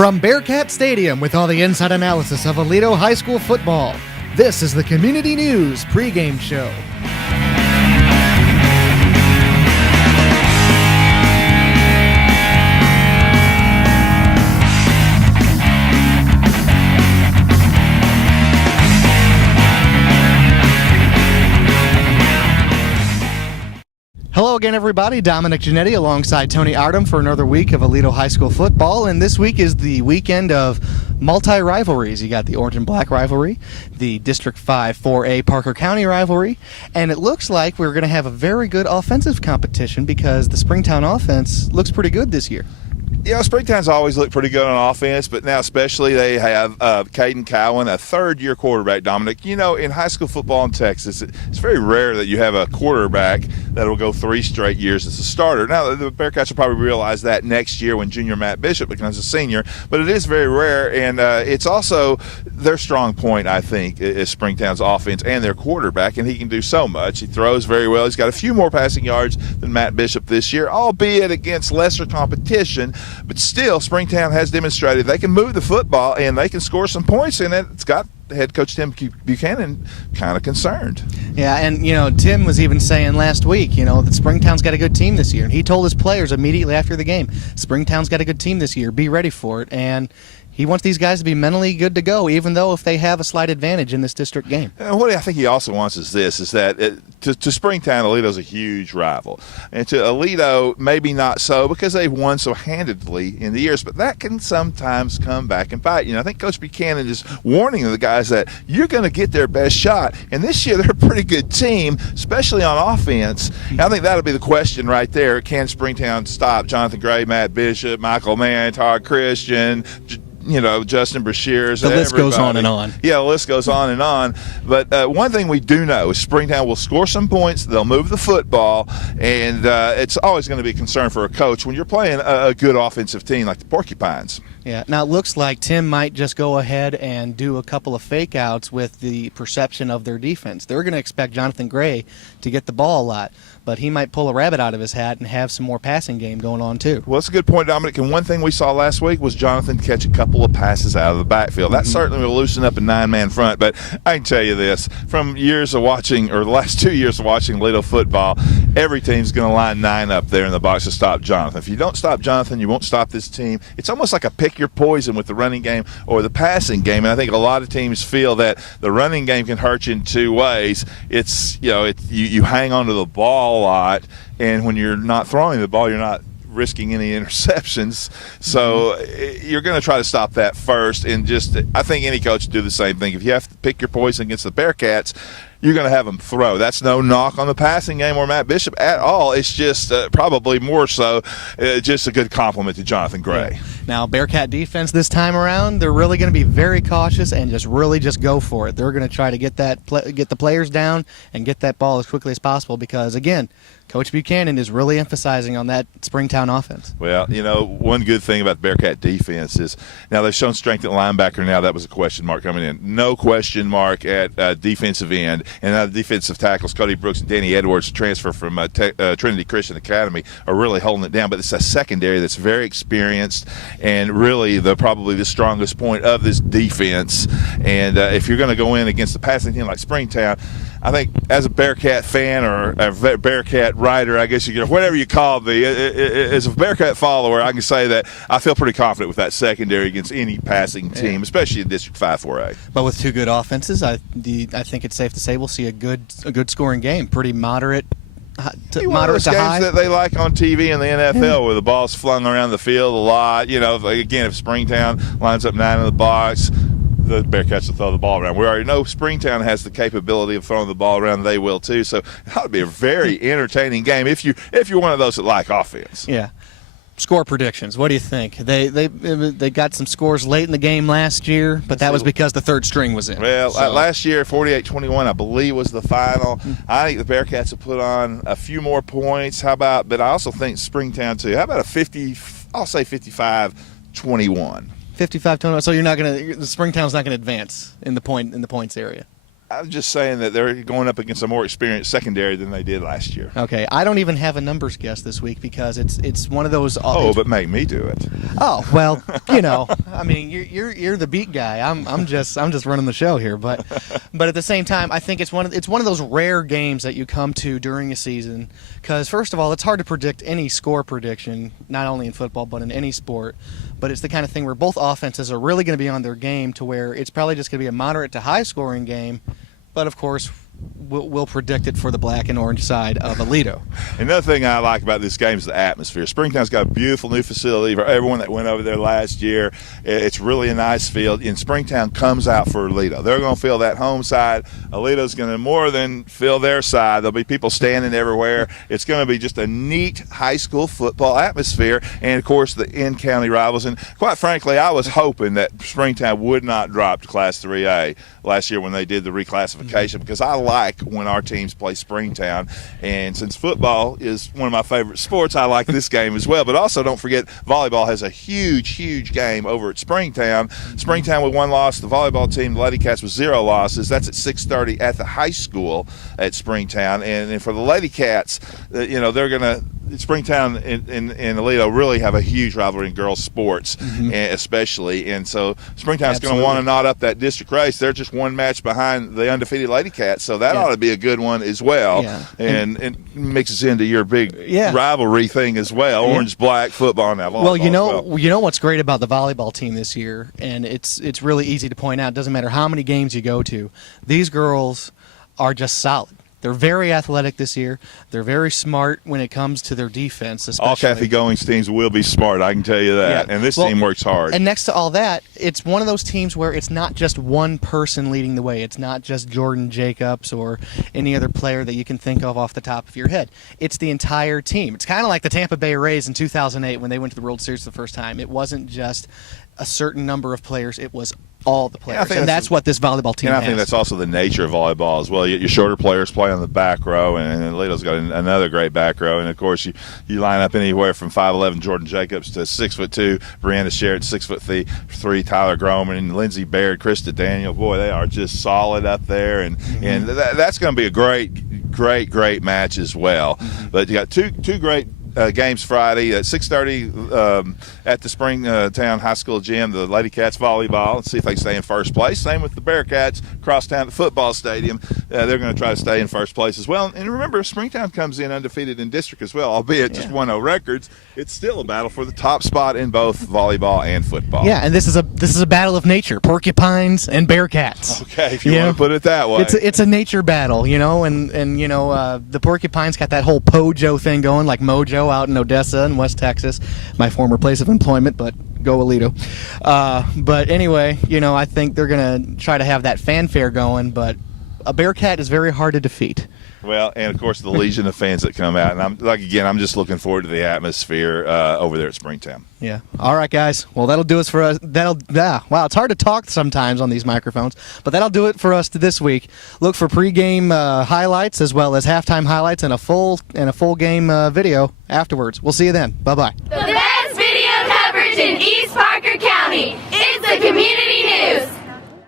From Bearcat Stadium with all the inside analysis of Aledo High School football, this is the Community News Pregame Show. Hello again, everybody. Dominic Giannetti alongside Tony Artem for another week of Aledo High School football. And this week is the weekend of multi-rivalries. You got the Orange and Black rivalry, the District 5 4A Parker County rivalry, and it looks like we're going to have a very good offensive competition because the Springtown offense looks pretty good this year. You know, Springtown's always looked pretty good on offense, but now especially they have Caden Cowan, a third-year quarterback, Dominic. You know, in high school football in Texas, it's very rare that you have a quarterback that will go 3 straight years as a starter. Now, the Bearcats will probably realize that next year when junior Matt Bishop becomes a senior, but it is very rare, and it's also their strong point, I think, is Springtown's offense and their quarterback, and he can do so much. He throws very well. He's got a few more passing yards than Matt Bishop this year, albeit against lesser competition. But still, Springtown has demonstrated they can move the football and they can score some points, and it's got head coach Tim Buchanan kind of concerned. Yeah, and, you know, Tim was even saying last week, you know, that Springtown's got a good team this year. And he told his players immediately after the game, Springtown's got a good team this year. Be ready for it. And he wants these guys to be mentally good to go, even though if they have a slight advantage in this district game. And what I think he also wants is this, is that to Springtown, Aledo's a huge rival. And to Aledo, maybe not so because they've won so handedly in the years, but that can sometimes come back and bite. You know, I think Coach Buchanan is warning the guys that you're going to get their best shot. And this year they're a pretty good team, especially on offense. And I think that'll be the question right there. Can Springtown stop Jonathan Gray, Matt Bishop, Michael Mann, Todd Christian, you know, Justin Brashears. The list goes on and on. Yeah, the list goes on and on. But one thing we do know is Springtown will score some points. They'll move the football, and it's always going to be a concern for a coach when you're playing a good offensive team like the Porcupines. Yeah, now it looks like Tim might just go ahead and do a couple of fake outs with the perception of their defense. They're going to expect Jonathan Gray to get the ball a lot, but he might pull a rabbit out of his hat and have some more passing game going on too. Well, that's a good point, Dominic. And one thing we saw last week was Jonathan catch a couple of passes out of the backfield. That certainly will loosen up a 9-man front. But I can tell you this, from years of watching, or the last 2 years of watching Aledo football, every team's going to line 9 up there in the box to stop Jonathan. If you don't stop Jonathan, you won't stop this team. It's almost like a pick your poison with the running game or the passing game. And I think a lot of teams feel that the running game can hurt you in 2 ways. It's, you know, you hang on to the ball a lot, and when you're not throwing the ball, you're not risking any interceptions. So you're going to try to stop that first. And just, I think any coach would do the same thing. If you have to pick your poison against the Bearcats, you're going to have them throw. That's no knock on the passing game or Matt Bishop at all. It's just probably more so just a good compliment to Jonathan Gray. Yeah. Now, Bearcat defense this time around, they're really going to be very cautious and just go for it. They're going to try to get the players down and get that ball as quickly as possible because, again, Coach Buchanan is really emphasizing on that Springtown offense. Well, you know, one good thing about the Bearcat defense is now they've shown strength at linebacker. Now that was a question mark coming in. No question mark at defensive end. And now the defensive tackles, Cody Brooks and Danny Edwards, transfer from Trinity Christian Academy, are really holding it down. But it's a secondary that's very experienced and really probably the strongest point of this defense. And if you're going to go in against a passing team like Springtown, I think as a Bearcat fan or a Bearcat writer, I guess you can, whatever you call me, as a Bearcat follower, I can say that I feel pretty confident with that secondary against any passing team, especially in District 5 4A. But with 2 good offenses, I think it's safe to say we'll see a good scoring game, pretty moderate. Moderate to high. That they like on TV in the NFL where the ball's flung around the field a lot. You know, again, if Springtown lines up 9 in the box, the Bearcats will throw the ball around. We already know Springtown has the capability of throwing the ball around. They will too. So it ought to be a very entertaining game if you're one of those that like offense. Yeah. Score predictions. What do you think? They got some scores late in the game last year, but that was because the third string was in. Well, last year 48-21, I believe, was the final. I think the Bearcats have put on a few more points. How about? But I also think Springtown too. How about a 50? I'll say 55-21. 55-21. So you're not going to. Springtown's not going to advance in the points area. I'm just saying that they're going up against a more experienced secondary than they did last year. Okay, I don't even have a numbers guess this week because it's one of those. But make me do it. Oh well, I mean, you're the beat guy. I'm just running the show here, but at the same time, I think it's one of those rare games that you come to during a season because first of all, it's hard to predict any score prediction, not only in football but in any sport. But it's the kind of thing where both offenses are really going to be on their game to where it's probably just going to be a moderate to high scoring game. But of course, we'll predict it for the black and orange side of Aledo. Another thing I like about this game is the atmosphere. Springtown's got a beautiful new facility for everyone that went over there last year. It's really a nice field, and Springtown comes out for Aledo. They're going to fill that home side. Aledo's going to more than fill their side. There'll be people standing everywhere. It's going to be just a neat high school football atmosphere, and of course the in-county rivals. And quite frankly, I was hoping that Springtown would not drop to Class 3A last year when they did the reclassification because I like when our teams play Springtown, and since football is one of my favorite sports, I like this game as well. But also don't forget volleyball has a huge game over at Springtown. Springtown with 1 loss, the volleyball team, the Lady Cats, with 0 losses. That's at 6:30 at the high school at Springtown. And for the Lady Cats, they're going to Springtown and Aledo really have a huge rivalry in girls sports, especially, and so Springtown's going to want to knot up that district race. They're just 1 match behind the undefeated Lady Cats, so that ought to be a good one as well, and it mixes into your big rivalry thing as well. Orange black football now. Well, you know what's great about the volleyball team this year, and it's really easy to point out. It doesn't matter how many games you go to, these girls are just solid. They're very athletic this year. They're very smart when it comes to their defense, especially. All Kathy Goings teams will be smart, I can tell you that. Yeah. And this team works hard. And next to all that, it's one of those teams where it's not just one person leading the way. It's not just Jordan Jacobs or any other player that you can think of off the top of your head. It's the entire team. It's kind of like the Tampa Bay Rays in 2008 when they went to the World Series the first time. It wasn't just a certain number of players. It was all the players, and that's what this volleyball team has. And I think that's also the nature of volleyball as well. Your shorter players play on the back row, and Aledo's got another great back row. And, of course, you line up anywhere from 5'11" Jordan Jacobs to 6'2" Brianna Sherritt, 6'3" Tyler Groman, and Lindsey Baird, Krista Daniel. Boy, they are just solid up there, and that's going to be a great match as well. But you got two great games Friday at 6:30 at the Springtown High School gym. The Lady Cats volleyball. Let's see if they stay in first place. Same with the Bearcats across town at the football stadium. They're going to try to stay in first place as well. And remember, Springtown comes in undefeated in district as well, albeit just 1-0 records. It's still a battle for the top spot in both volleyball and football. Yeah, and this is a battle of nature: porcupines and Bearcats. Okay, if you want to put it that way. It's a nature battle, and the porcupines got that whole Pojo thing going, like Mojo out in Odessa in West Texas, my former place of employment, but go Aledo. But anyway, I think they're going to try to have that fanfare going, but a Bearcat is very hard to defeat. Well, and of course the legion of fans that come out, and I'm just looking forward to the atmosphere over there at Springtown. Yeah. All right, guys. Well, that'll do us for us. Wow, it's hard to talk sometimes on these microphones, but that'll do it for us this week. Look for pregame highlights as well as halftime highlights and a full game video afterwards. We'll see you then. Bye-bye. The best video coverage in East Parker County. It's the Community News.